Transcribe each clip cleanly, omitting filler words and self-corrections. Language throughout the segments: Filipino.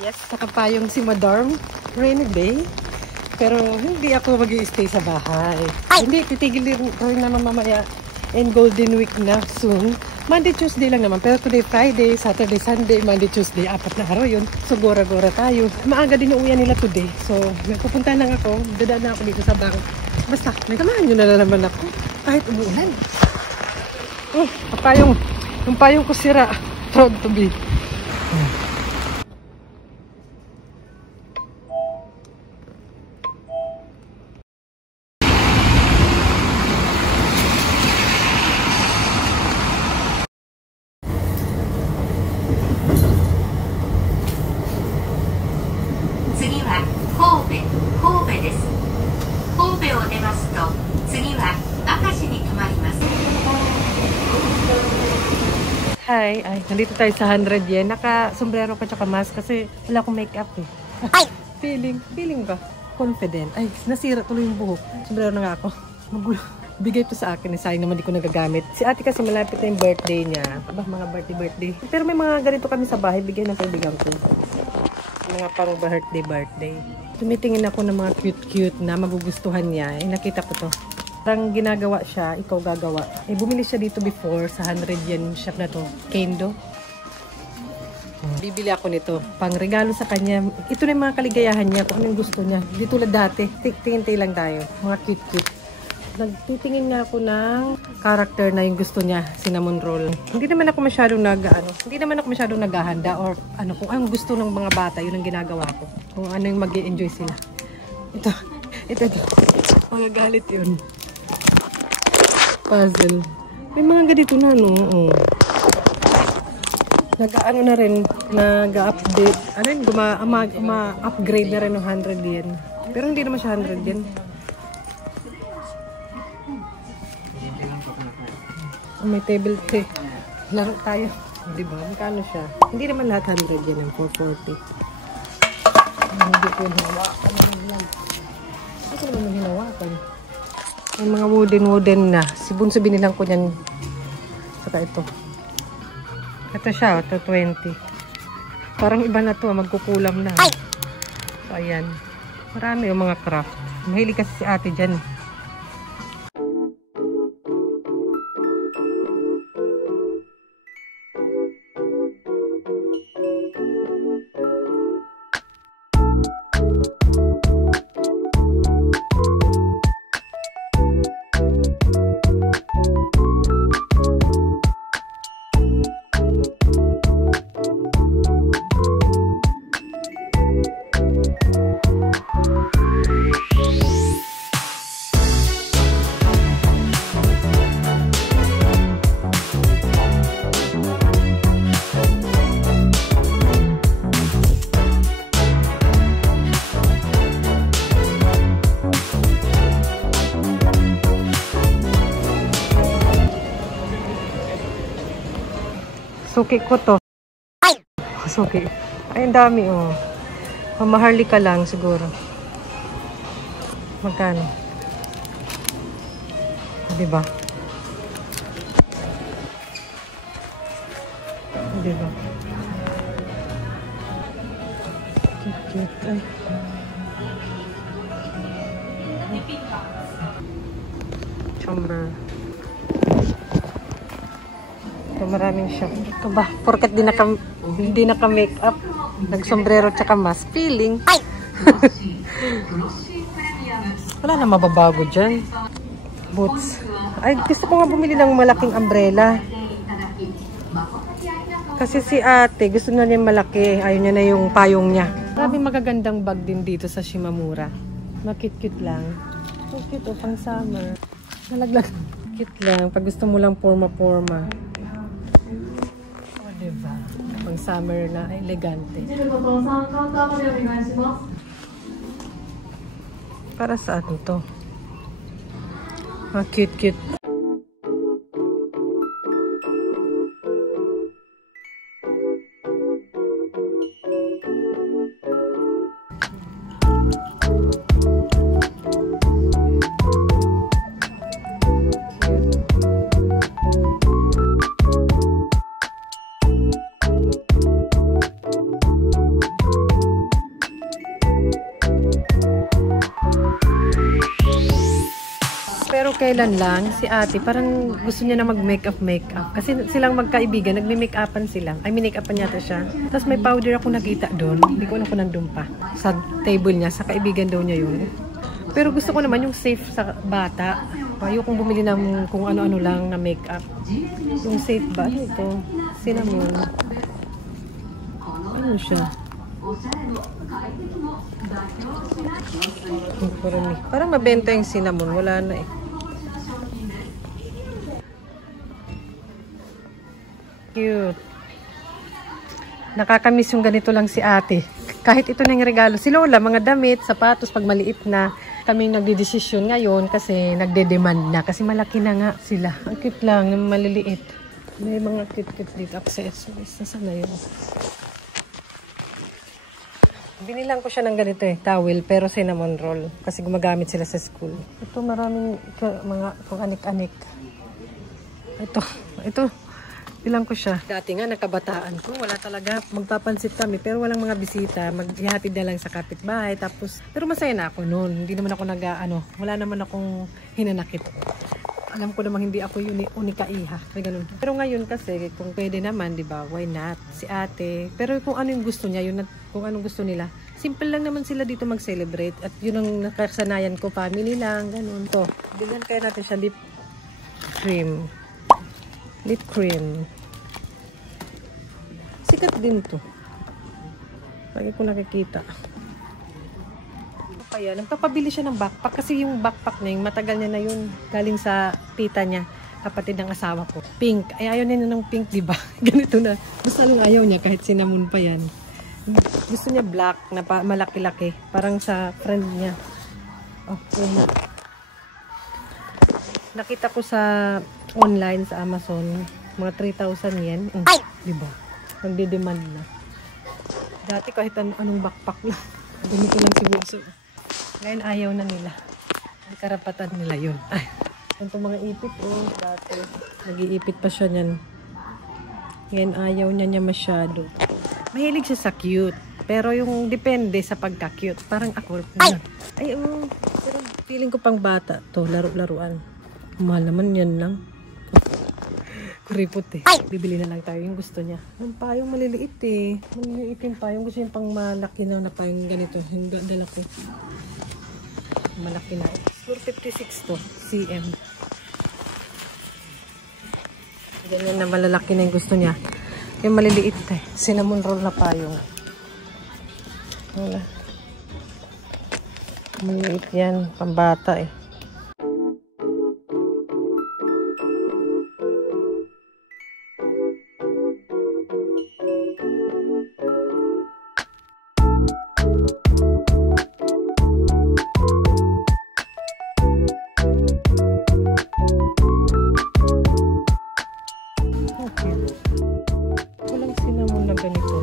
Yes, nakapayong si Madam. Rainy day. Pero hindi ako mag-i-stay sa bahay. Ay! Hindi, titigil rin naman mamaya. And Golden Week na soon. Monday, Tuesday lang naman. Pero today, Friday, Saturday, Sunday, Monday, Tuesday. 4 na araw yun. So, gora-gora tayo. Maaga din uuwian nila today. So, pupunta lang ako. Dadaan na ako dito sa bank. Basta, nagkamahan nyo na naman ako. Kahit umuulan. Oh, yung payong ko sira. Proud to be. Hi, nandito tayo sa 100 yen. Naka-sombrero pa tsaka mask kasi wala akong makeup eh. Ay! feeling ba? Confident. Ay, nasira tuloy yung buhok. Sombrero na nga ako. Magulo. Bigay to sa akin. Sayang naman di ko nagagamit. Si ate kasi malapit na yung birthday niya. Aba, mga birthday. Pero may mga ganito kami sa bahay. Bigay ng kaibigan ko. Mga pang birthday. Tumitingin ako ng mga cute na magugustuhan niya. Nakita ko to. Parang ginagawa siya, ikaw gagawa. Bumili siya dito before sa 100 yen shop na to. Kendo. Bibili ako nito. Pang regalo sa kanya. Ito na yung mga kaligayahan niya. Kung anong gusto niya. Di tulad dati. Tingin-tingin lang tayo. Mga cute. Nagtitingin nga ako ng character na yung gusto niya. Cinnamon roll. Hindi naman ako masyadong naghahanda or kung anong gusto ng mga bata, yun ang ginagawa ko. Kung ano yung mag-i-enjoy sila. Ito. Magagalit yun. Puzzle. May mga ganito na, no? Oh. Nag-ano na rin, nag-update. Upgrade na rin ng 100 yen. Pero hindi naman siya 100 yen. May table tray. Laro tayo. Diba? Magkano siya? Hindi naman lahat 100 yen ang 440. Hindi ko yung hinawakan. Hindi ko naman hinawakan. May mga wooden na. Si Bunso binilang ko niyan. Saka ito. Ito siya, ito 20. Parang iba na to, magkukulam na. So, ayan. Marami yung mga craft. Mahilig kasi si ate dyan. Suki ko to. Suki. Ay, ang dami, oh. Mamaharli ka lang, siguro. Magkano? Diba? Diba? Cute. Ay. Chamber. Ito, maraming siya. Ito ba? Porket di naka-makeup. Nagsombrero tsaka mask. Feeling. Wala na mababago dyan. Boots. Ay, gusto ko nga bumili ng malaking umbrella. Kasi si ate, gusto na niya malaki. Ayaw niya na yung payong niya. Maraming magagandang bag din dito sa Shimamura. Makit-cute lang. So cute, pang summer. Nalaglag. Cute lang. Pag gusto mo lang forma-forma. Diba? Pang summer na elegante. Para saan to? Cute. kailan lang, si ate, parang gusto niya na mag-makeup. Kasi silang magkaibigan, nagme-makeupan sila. Ay, minake-upan yata siya. Tapos may powder ako nakita doon. Hindi ko alam kung nandun pa. Sa table niya, sa kaibigan daw niya yun. Pero gusto ko naman yung safe sa bata. Ayokong bumili ng kung ano-ano lang na makeup. Yung safe ba? Ano ito? Cinnamon. Ano siya? Parang mabenta yung cinnamon. Wala na eh. Cute. Nakakamiss yung ganito lang si ate. Kahit ito na yung regalo. Si Lola, mga damit, sapatos, pag maliit na. Kami nagdidesisyon ngayon kasi nagde-demand na. Kasi malaki na nga sila. Ang cute lang, yung maliliit. May mga cute-cute dito. Accessories. Nasaan na yun? Binilang ko siya ng ganito eh, towel, pero cinnamon roll. Kasi gumagamit sila sa school. Ito maraming mga kung anik-anik. Ito. Bilang ko siya. Dati nga, nakabataan ko. Wala talaga. Magpapansit kami, pero walang mga bisita. Maghihatid na lang sa kapitbahay. Tapos, pero masaya na ako noon. Hindi naman ako wala naman akong hinanakit. Alam ko namang hindi ako unika iha. Ganun. Pero ngayon kasi, kung pwede naman, di ba, why not? Si ate. Pero kung ano yung gusto niya, kung anong gusto nila. Simple lang naman sila dito mag-celebrate. At yun ang nakasanayan ko, family lang, ganun. To, bilhan kaya natin siya lip cream. Lip cream. Sikat din to. Lagi ko nakikita. Kaya, nagpapabili siya ng backpack. Kasi yung backpack niya, yung matagal niya na yun. Galing sa tita niya. Kapatid ng asawa ko. Pink. Ay, ayaw niya ng pink, diba? Ganito na. Gusto lang ayaw niya kahit cinnamon pa yan. Gusto niya black na malaki-laki. Parang sa friend niya. Okay. Nakita ko sa online sa Amazon, mga 3,000 yen. Diba? Nagde-demand na. Dati kahit anong backpack lang. Ganito lang si Bulso. Ngayon ayaw na nila. Ang karapatan nila yun. Ay, ito mga ipit. Dati nag-iipit pa siya niyan. Ngayon ayaw niya masyado. Mahilig siya sa cute. Pero yung depende sa pagka-cute. Parang ako. Pero feeling ko pang bata to, laro-laruan. Mahal naman yan lang. Kuripot eh. Bibili na lang tayo yung gusto niya. Yung payong maliliit eh. Maliliit yung payong. Gusto yung pang malaki na payong ganito. Yung dala ko. Malaki na eh. 456 to. CM. Ganyan na malalaki na yung gusto niya. Yung maliliit eh. Cinnamon roll na payong. Wala. Maliliit yan. Pambata eh. Walang cinnamon na ganito.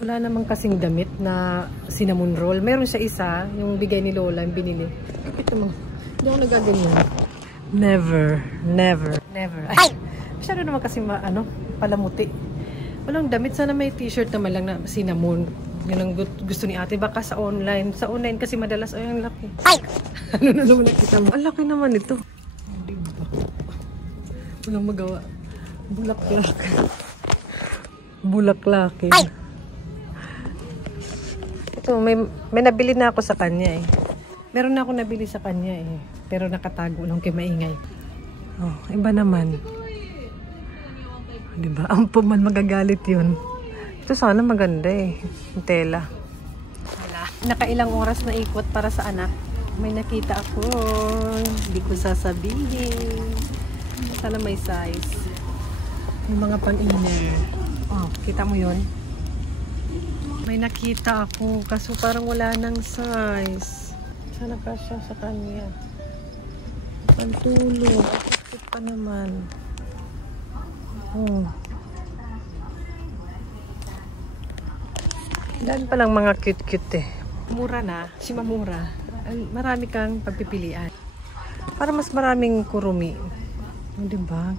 Wala namang kasing damit na cinnamon roll. Meron siya isa, yung bigay ni Lola, yung binili. Ito mo. Hindi ako nagaganyan. Never. Ay! Masyado naman kasi palamuti. Walang damit. Sana may t-shirt naman lang na cinnamon. Yun ang gusto ni ate. Baka sa online. Sa online kasi madalas, ay, ang laki. Ay! Ano na naman nakita mo? Ang laki naman ito. Diba? Walang magawa. Bulaklakin. Ay! Ito, may nabili na ako sa kanya eh. Meron na ako nabili sa kanya eh. Pero nakatago lang kay maingay. Oh, iba naman. Diba? Ang puman magagalit yun. Ito sana maganda eh. Yung tela. Wala. Nakailang oras na ikot para sa anak. May nakita ako. Hindi ko sasabihin. Sana may size. Yung mga pan-inner. Oh, kita mo yun? May nakita ako. Kaso parang wala nang size. Sana kasya sa kanya. Pantulog. Bakit pa naman? Dahil palang mga cute-cute eh. Mura na. Si mamura. Marami kang pagpipilian. Para mas maraming kurumi. Diba?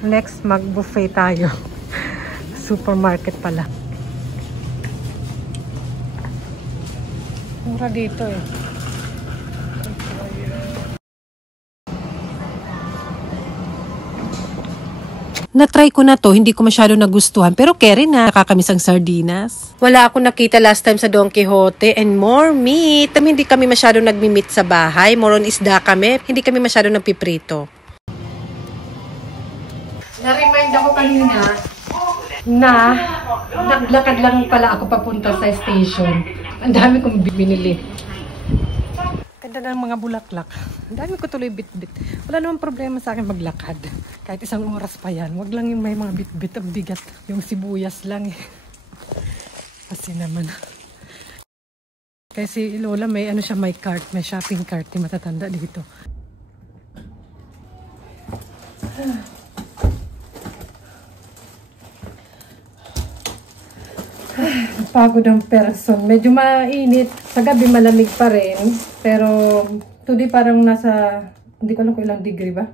Next, mag-buffet tayo. Supermarket pala. Mura dito eh. Na-try ko na to, hindi ko masyado nagustuhan. Pero carry na, nakakamiss ang sardinas. Wala akong nakita last time sa Don Quixote and more meat. Hindi kami masyado nagmi-meat sa bahay. More on isda kami. Hindi kami masyado nagpiprito. Na-remind ako kanina na naglakad lang pala ako papunta sa station. Ang dami kong binili. Ganda ng mga bulaklak. Ang dami ko tuloy bit-bit. Wala namang problema sa akin maglakad. Kahit isang oras pa yan. Wag lang yung may mga bit-bit ang bigat. Yung sibuyas lang eh. Kasi naman. Kasi Lola may ano siya, may cart. May shopping cart. Yung matatanda dito. Pagod ang person. Medyo mainit. Sa gabi malamig pa rin. Pero today parang nasa, hindi ko alam kung ilang degree ba.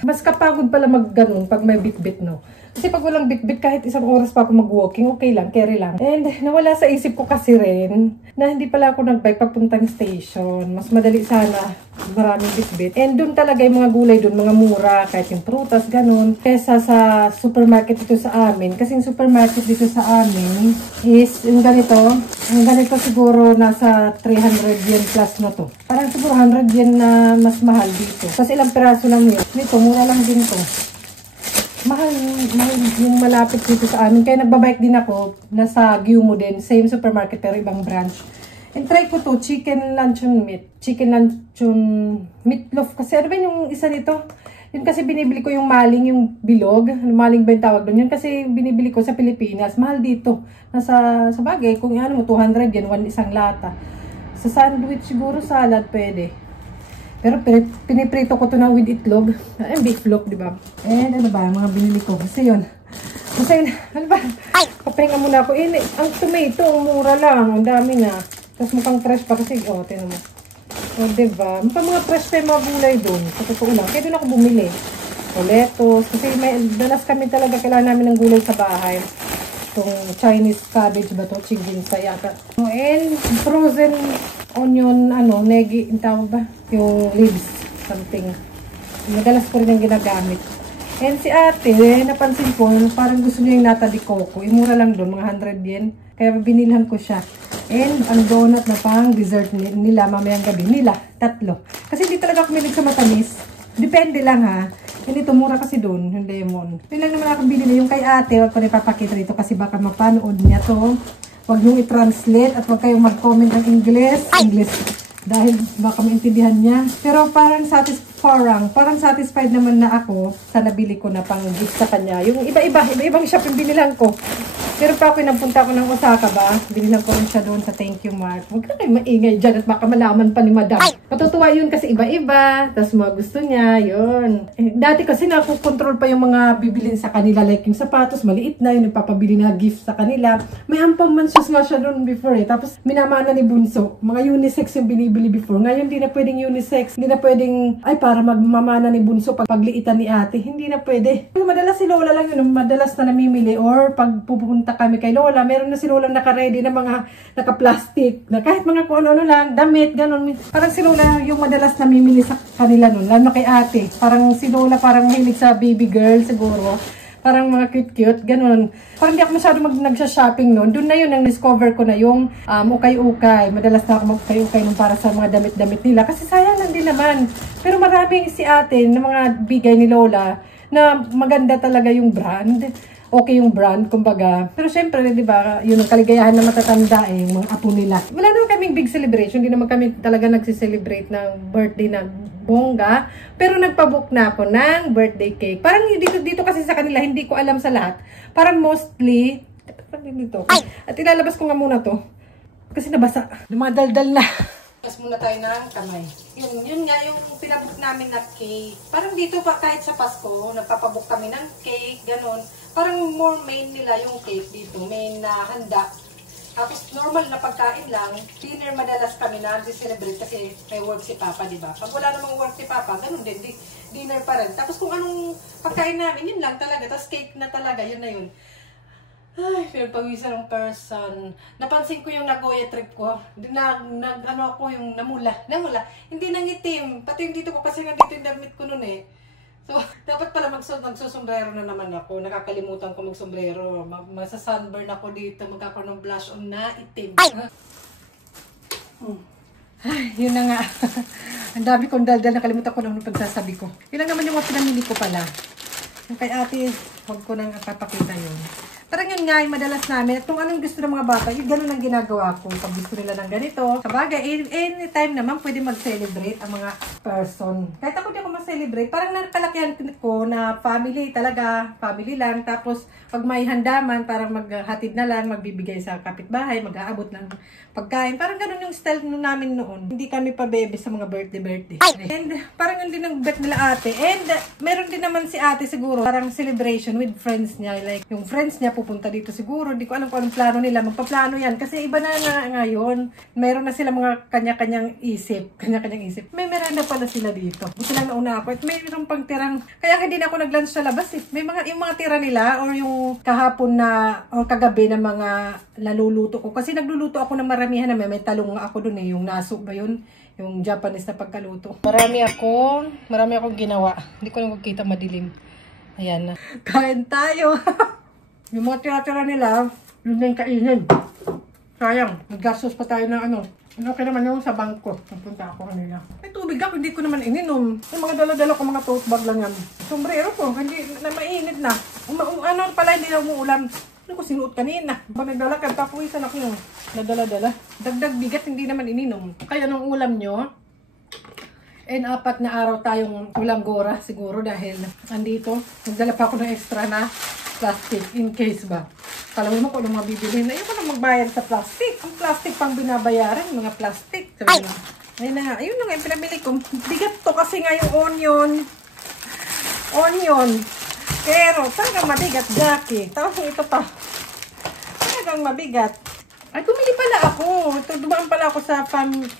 Mas kapagod pala mag-ganun pag may bit-bit, no? Kasi pag walang bit-bit, kahit isang oras pa ako mag-walking, okay lang, carry lang. And nawala sa isip ko kasi rin na hindi pala ako nag-bike papuntang station. Mas madali sana, maraming bit-bit. And doon talaga yung mga gulay doon, mga mura, kahit yung prutas, ganun. Kesa sa supermarket dito sa amin. Kasi yung supermarket dito sa amin is yung ganito siguro nasa 300 yen plus na to. Parang siguro 100 yen na mas mahal dito. Kasi ilang peraso lang yun. Dito, mura lang din to. Mahal yung malapit dito sa amin. Kaya nagbabike din ako. Nasa Gyumo din. Same supermarket pero ibang branch. And try ko to, chicken luncheon meat. Chicken luncheon meatloaf. Kasi ano ba yung isa nito? Yun kasi binibili ko yung maling, yung bilog. Maling ba yung tawag doon? Yun kasi binibili ko sa Pilipinas. Mahal dito. Nasa sa bagay, kung ano mo, 200 yan, isang lata. Sa sandwich siguro, salad pwede. Pero piniprito ko to na with itlog. Ay, beefloaf, di ba? And ano ba, mga binili ko. Kasi yun. Ano ba? Papahinga muna ako. Ang tomato, mura lang. Ang dami na. Tapos mukhang fresh pa kasi. O, tinan mo. O, diba? Mukhang mga fresh pa yung mga gulay doon. Sa totoo lang. Kaya doon ako bumili. O, lettuce. Kasi may dalas kami talaga. Kailangan namin ng gulay sa bahay. Itong Chinese cabbage ba to? Chinginsa yata. And frozen onion, negi, yung tawag ba? Yung leaves, something. Madalas ko rin yung ginagamit. And si ate, napansin ko, parang gusto niya yung nata de coco. Mura lang doon, mga 100 yen. Kaya binilhan ko siya. And ang donut na pang dessert nila, mamayang gabi nila, 3. Kasi hindi talaga ako milig sa matamis. Depende lang ha. Hindi ito, mura kasi doon, yung lemon. Yun lang naman ako binili. Yung kay ate, wag ko rin papakita dito kasi baka mapanood niya to. Huwag nyo i-translate at huwag kayong mag-comment ng English. Dahil baka maintindihan niya. Pero parang satisfied naman na ako sa nabili ko na pang gift sa kanya. Yung iba-ibang shop yung binilang ko. Pero pa ako napunta ko ng Osaka ba, binilang ko rin siya doon sa Thank You Mart. Huwag ka kayo maingay dyan at baka malaman pa ni Madam. Matutuwa yun kasi iba-iba. Tapos mga gusto niya, yun. Dati kasi nakukontrol pa yung mga bibilin sa kanila. Like yung sapatos, maliit na yun. Nagpapabili na gift sa kanila. May ampang mansos nga siya doon before eh. Tapos minamana ni Bunso. Mga unisex yung binibili before. Ngayon, hindi na pwedeng unisex. Hindi na pwedeng, para magmamana ni Bunso pagliitan ni ate. Hindi na pwede. Madalas si Lola lang yun. Madalas na namimili. Or pag pupunta kami kay Lola, meron na si Lola naka-ready na mga naka-plastic. Na kahit mga kung ano lang, damit, ganun. Parang si Lola yung madalas namimili sa kanila nun. Lalo kay ate. Parang si Lola parang mahilig sa baby girl siguro. Parang mga cute-cute, ganun. Parang hindi ako masyado nagsha-shopping noon. Doon na yun, ang discover ko na yung ukay-ukay. Madalas na ako mag-ukay-ukay nung para sa mga damit-damit nila. Kasi sayang lang din naman. Pero maraming si ate na mga bigay ni Lola na maganda talaga yung brand. Okay yung brand, kumbaga. Pero syempre, di ba, yun ang kaligayahan na matatanda yung mga apo nila. Wala naman kaming big celebration. Hindi naman kami talaga nagsiselebrate ng birthday na bongga. Pero nagpabook na ako ng birthday cake. Parang dito kasi sa kanila, hindi ko alam sa lahat. Parang mostly, dito. At ilalabas ko nga muna to. Kasi nabasa. Dumadaldal na. Mas muna tayo ng kamay. Yun nga yung pinabook namin na cake. Parang dito pa kahit sa Pasko, nagpapabook kami ng cake, ganun. Parang more main nila yung cake dito, main na handa. Tapos normal na pagkain lang, dinner madalas kami na celebrate kasi may work si Papa, di ba? Pag wala namang work si Papa, ganun din, dinner pa rin. Tapos kung anong pagkain namin, yun lang talaga. Tapos cake na talaga, yun na yun. Ay, pinagpawisan ng person. Napansin ko yung Nagoya trip ko. Ano ako yung namula. Hindi nangitim. Pati yung dito ko kasi nga dito yung damit ko nun eh. So, dapat pala magsusombrero na naman ako. Nakakalimutan ko magsombrero. Masa-sunburn ako dito. Magkakaroon ng blush on na itim. Ay, yun na nga. Ang dami kong daldal. Nakalimutan ko na yung pagsasabi ko. Yun lang naman yung mga pinamili ko pala. Yung kay ate, huwag ko nang papakita yun. Parang yun nga, yung madalas namin. At kung anong gusto ng mga bata, yun ganun ang ginagawa ko. Pag gusto nila ng ganito. Sabagay, anytime naman pwede mag-celebrate ang mga person. Kahit ako di ako mag-celebrate, parang nakalakihan ko na family talaga. Family lang. Tapos, pag may handaman, parang maghatid na lang, magbibigay sa kapitbahay, mag-aabot ng pagkain. Parang ganun yung style namin noon. Hindi kami pa bebe sa mga birthday. And parang yun din ang bet nila ate. And meron din naman si ate siguro, parang celebration with friends niya. Like, yung friends niya pupunta dito siguro. Hindi ko alam kung anong plano nila. Magpaplano yan. Kasi iba na nga ngayon. Meron na sila mga kanya-kanyang isip. May merenda pala sila dito. Buti lang nauna ako. At mayroong pang tirang. Kaya hindi na ako nag-lunch sa labas eh. May yung mga tira nila or yung kahapon na o kagabi na mga naluluto ko. Kasi nagluluto ako ng maramihan na may talong ako dun eh. Yung naso ba yun? Yung Japanese na pagkaluto. Marami akong ginawa. Hindi ko lang makita madilim. Ayan na. Kain tayo. Yung mga tira-tira nila, yun na yung kainin. Sayang, naggastos pa tayo ng ano. Okay naman yung sa bangko. Napunta ako kanila. May tubig ako, hindi ko naman ininom. Yung mga dala-dala ko, mga tote bag lang yan. Sombrero ko, hindi na mainit na. Ano pala, hindi na umuulam. Ano ko sinuot kanina? Ba nagdala ka, papuwisan ako yung nadala-dala. Dagdag bigat, hindi naman ininom. Kaya nung ulam nyo, and 4 na araw tayong ulang gora siguro dahil andito. Nagdala pa ako ng extra na plastic in case ba. Kalawin mo kung anong mabibili na. Ayun ko na magbayad sa plastic. Ang plastic pang binabayaran, mga plastic. Sabi na. Ayun na nga. Ayun na nga yung pinamili ko. Bigat to kasi nga yung onion. Pero, talagang mabigat, Jackie. Tapos ito pa. Talagang mabigat. Ay, bumili pala ako. Dumaan pala ako sa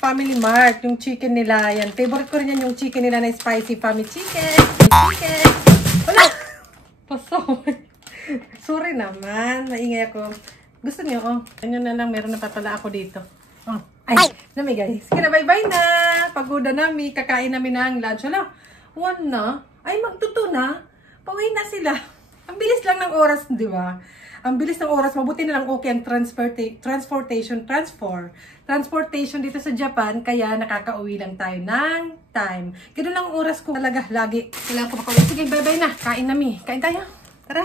Family Mart. Yung chicken nila. Yan. Favorite ko rin yan yung chicken nila na spicy family chicken. Wala. Pasaway. Sorry naman. Naingay ako. Gusto niyo, oh. Ano na lang, meron na patala ako dito. Oh. Ay, nami guys. Sige na, bye-bye na. Pagoda namin. Kakain namin ng lunch. Wala. 1 na. Ay, magtuto na. Pauwi na sila. Ang bilis lang ng oras, di ba? Ang bilis ng oras. Mabuti na lang okay ang transportation dito sa Japan. Kaya nakakauwi lang tayo ng time. Ganun lang ang oras ko talaga. Lagi. Kailangan ko makauwi. Sige, bye-bye na. Kain namin. Kain tayo. Tara.